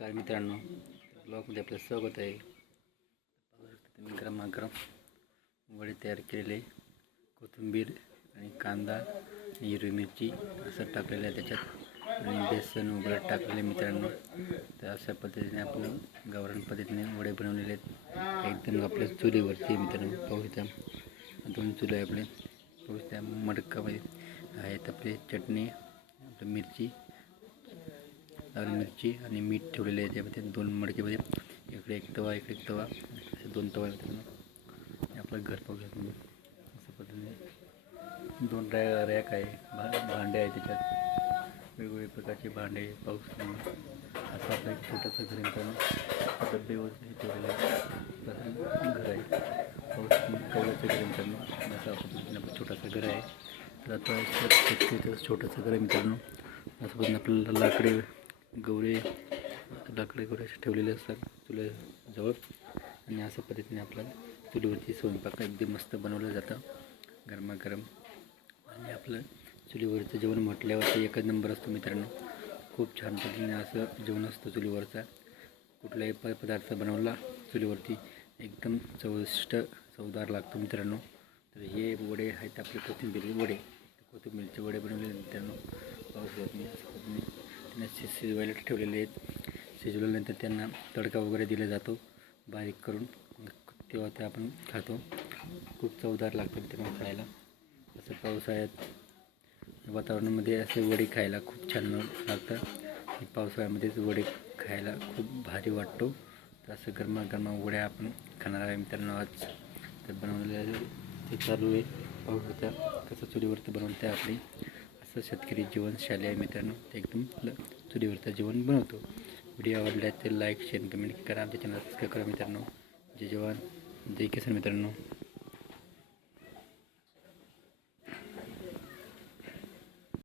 नमस्कार मित्रांनो. ब्लॉगमध्ये आपलं स्वागत आहे. मी गरमा गरम वडे तयार केलेले कोथिंबीर आणि कांदा आणि हिरवी मिरची असं टाकलेलं आहे त्याच्यात. आणि बेसन वगैरे टाकलेले मित्रांनो. तर अशा पद्धतीने आपण गावरान पद्धतीने वडे बनवलेले आहेत. एकदम आपल्या चुलीवरती मित्रांनो. पाहू दोन चुले आहे आपले. पाहू त्या मडकामध्ये आहेत आपली चटणी आपली मिरची लाल मिरची आणि मीठ ठेवलेले आहे त्यामध्ये दोन मडकेमध्ये इकडे एक तवा इकडे एक तवा असे दोन तवा मित्रांनो. आपलं घर पाहू शकतो तुम्ही. अशा पद्धतीने दोन रॅ रॅक आहे भा भांडे आहे त्याच्यात. वेगवेगळे प्रकारचे भांडे पाऊस असं आपलं एक छोटंसं घर आहे मित्रांनो. डब्बे वगैरे आहे. घर आहे. पाऊस शकतो घर मित्रांनो. असं आपण आपलं छोटंसं घर आहे. तर आता छोटंसं घर आहे मित्रांनो. असं पण आपल्याला लाकडे गवरे लाकडे गवरे असे ठेवलेले असतात चुल्याजवळ आणि अशा पद्धतीने आपल्याला चुलीवरती स्वयंपाक एकदम मस्त बनवलं जातं. गरमागरम. आणि आपलं चुलीवरचं जेवण म्हटल्यावरती एकच नंबर असतो मित्रांनो. खूप छान पद्धतीने असं जेवण असतं चुलीवरचा. कुठलाही प पदार्थ बनवला चुलीवरती एकदम चविष्ट चवदार लागतो मित्रांनो. तर हे वडे आहेत आपले कोथिंबीर वडे. कोथिंबीरचे वडे बनवलेले मित्रांनो. पाहू शकत मी असं पद्धतीने त्यांना शि शिजवायला ठेवलेले आहेत. शिजवल्यानंतर त्यांना तडका वगैरे दिला जातो बारीक करून. तेव्हा ते आपण खातो. खूप चवदार लागतात मित्रांनो खायला. असं पावसाळ्यात वातावरणामध्ये असे वडे खायला खूप छान लागतं. पावसाळ्यामध्येच वडे खायला खूप भारी वाटतो. तर असं गरमागरमा वड्या आपण खाणार आहे मित्रांनो आज. तर बनवलेलं ते चालू आहे. पाऊस शकता कसं चुलीवरती बनवते आपली. असं शेतकरी जीवन आहे मित्रांनो. ते एकदम चुलीवरचं जेवण बनवतो. व्हिडिओ आवडला तर लाईक शेअर कमेंट करा. आमच्या चॅनल सबस्क्राईब करा मित्रांनो. जय जवान. जय किसान मित्रांनो.